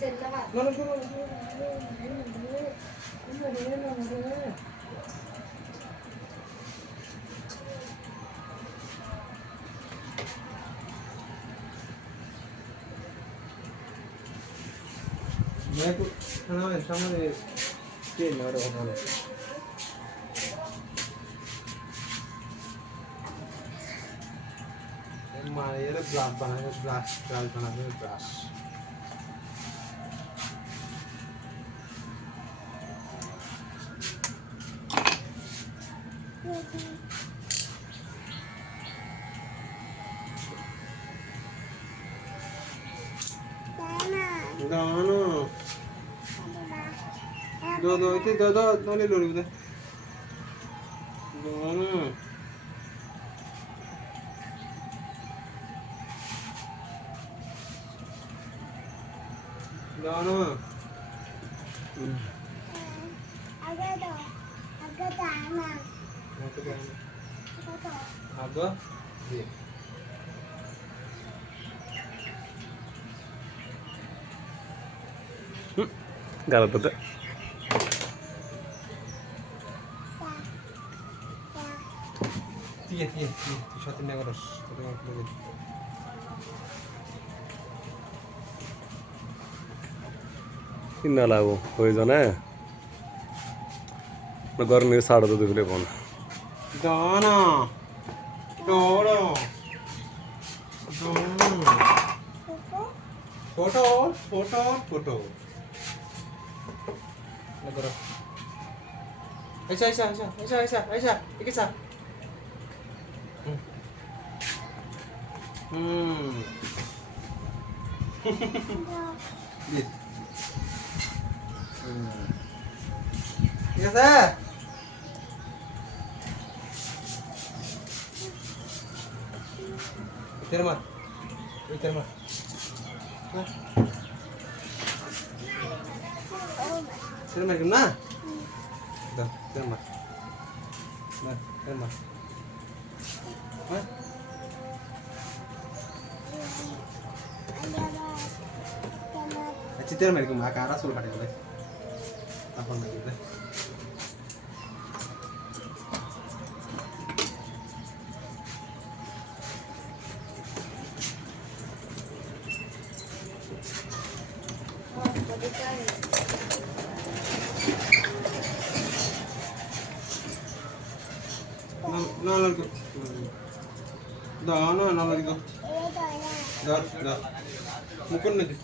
เสร็จแล้วค่ะนอนนอนเนี่ยกูทำอะไรทำอะไรเกี่ยงอะไรของมันมาเยอะบลัชबनाने brush बनाने brush दाना दो इतने दो ले लो रे दाना दाना आगा ये गलत होता Tiye tişörtün ne kadar? किन्ना लागो होइजना न गर्ने साडो त दुखले भन दाना डोडो फोटो फोटो फोटो लगरो ऐसा एक सा ये कैसा तेरे मार ना तेरे मार Citer mereka makan rasul pada kita. Apa lagi kita? No lagi. Dah lagi. Dah. Mungkin lagi.